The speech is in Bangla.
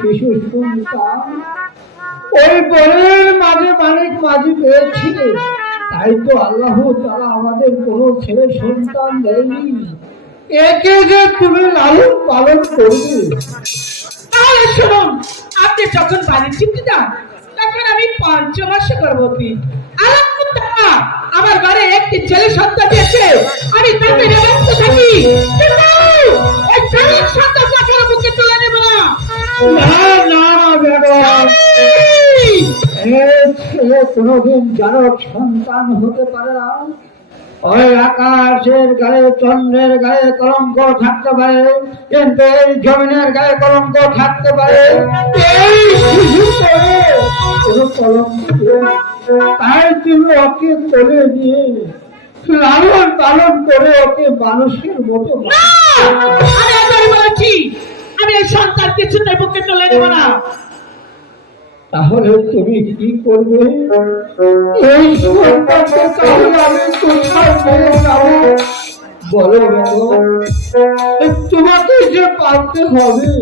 শিশু সন্তান ওই বনের মাঝে মানিক মাঝি পেয়েছিল, তাই তো আল্লাহ তারা আমাদের কোনো ছেলে সন্তান দেয়নি। একে যে তুমি লালন পালন করবে। তাহলে শুনুন, আপনি যখন বাড়ির চিঠি দেন তখন আমি 5 মাসে গর্ভবতী। আলহামদুলিল্লাহ, আমার ঘরে একটি ছেলে সন্তান দিয়েছে, আমি তাকে ব্যস্ত থাকি, কিন্তু এই ছেলের সন্তানটাকে বুকে তুলে নেব না। না না বেগম, ছেলে কোনোদিন জনক সন্তান হতে পারে না। ওই আকাশের গায়ে চন্দ্রের গায়ে কলঙ্ক থাকতে পারে, কিন্তু এই জমিনের গায়ে কলঙ্ক থাকতে পারে এই শিশুর কোনো কলঙ্ক নেই। তাই তুমি ওকে কোলে নিয়ে লালন পালন করে ওকে মানুষের মতো আমি একবারই বলেছি, আমি এই সন্তান কিছুতে বুকে তুলে নেব না। তাহলে তুমি কি করবে? এই সন্তানকে তাহলে আমি কোথায় পেয়ে যাবো বলো? তোমাকে যে পালতে হবে,